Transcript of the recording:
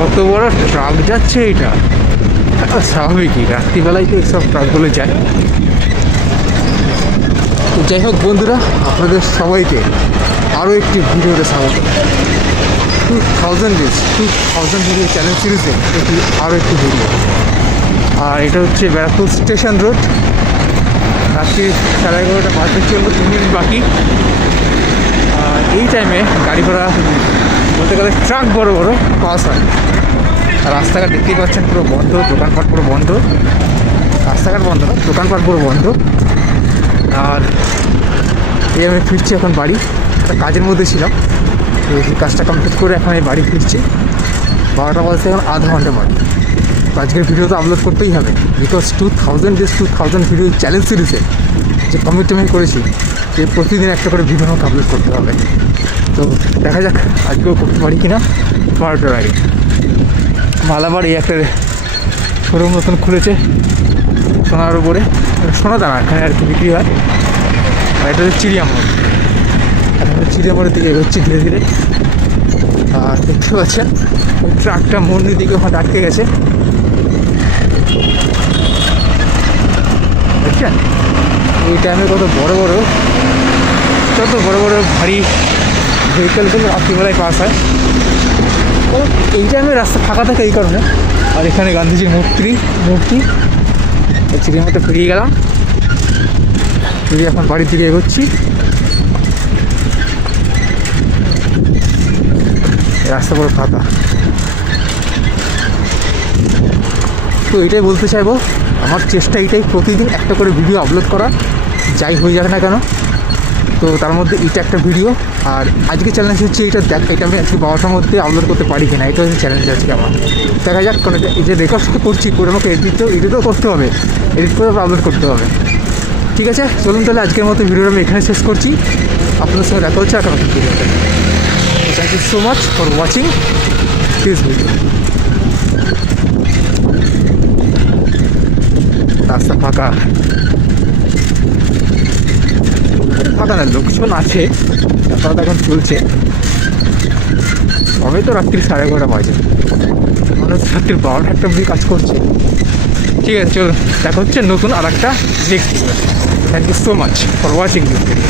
কত বড় ট্রাক যাচ্ছে এটা, স্বাভাবিকই রাত্রিবেলায় তো এইসব ট্রাকগুলো যায়। তো যাই হোক বন্ধুরা, আপনাদের সবাইকে আরও একটি ভিডিওতে স্বাগত। 2000 ভিডিও চ্যানেল সিরিজে এটি আরও একটি ভিডিও। আর এটা হচ্ছে ব্যারাকপুর স্টেশন রোড। রাত্রি 11:30 বাজতে চললো, 3 মিনিট বাকি। আর এই টাইমে গাড়ি ঘোড়া বলতে গেলে ট্রাক বড় বড় পাস হয়। আর রাস্তাঘাট দেখতেই পাচ্ছেন পুরো বন্ধ, দোকানপাট পুরো বন্ধ। রাস্তাঘাট বন্ধ না, দোকানপাট পুরো বন্ধ। আর এই আমি ফিরছি এখন বাড়ি। একটা কাজের মধ্যে ছিলাম, তো এই কাজটা কমপ্লিট করে এখন আমি বাড়ি ফিরছি। 12টা বাজতে এখন আধা ঘন্টা বাড়ি। তো আজকের ভিডিও তো আপলোড করতেই হবে, বিকজ 2000 ভিডিও চ্যালেঞ্জ সিরিজে যে কমিটমেন্ট করেছি যে প্রতিদিন একটা করে ভিডিও আমাকে আপলোড করতে হবে। তো দেখা যাক আজকেও করতে পারি কিনা। 12টার আগে মালাবার এই একটা শোরুম নতুন খুলেছে সোনার উপরে, সোনা দানা এখানে আর কি বিক্রি হয়। আর এটা হচ্ছে চিড়িয়ামোড়। এখন চিড়িয়ামোড়ের দিকে এগোচ্ছি ধীরে ধীরে। আর দেখতে পাচ্ছেন ওই ট্রাকটা মন্দির দিকে ওখানে আটকে গেছে, দেখছেন? এই টাইমে কত বড় বড় ভারী ভেহিকেলগুলো রাত্রিবেলায় পাস হয়। এই টাইমে রাস্তা ফাঁকা থাকে এই কারণে। আর এখানে গান্ধীজির মূর্তি চিড়ির মতো ফিরিয়ে গেলাম, ফিরিয়ে এখন বাড়ির দিকে এগোচ্ছি। রাস্তা পুরো ফাঁকা। তো এটাই বলতে চাইবো, আমার চেষ্টা এটাই প্রতিদিন একটা করে ভিডিও আপলোড করা, যাই হয়ে যাক না কেন। তো তার মধ্যে এটা একটা ভিডিও। আর আজকে চ্যালেঞ্জ হচ্ছে এটা এটা আমি আজকে 12টার মধ্যে আপলোড করতে পারি কিনা, এটা হচ্ছে চ্যালেঞ্জ আজকে আমার। দেখা যাক, কারণ এই যে রেকর্ড করছি করে আমাকে এডিটও করতে হবে, এডিট করে আপলোড করতে হবে। ঠিক আছে, চলুন তাহলে আজকের মতো ভিডিওটা আমি এখানে শেষ করছি। আপনাদের সঙ্গে দেখা হচ্ছে একটা নতুন ভিডিওতে। Thank you so much for watching this video. রাস্তা ফাঁকা না, লোকজন আছে, যাতায়াত এখন চলছে। তবে তো রাত্রি 11:30 বাজে, মানুষ রাত্রির 12টা অবধি কাজ করছে। ঠিক আছে, চলুন দেখা হচ্ছে নতুন আর একটা next video. Thank you so much for watching this video.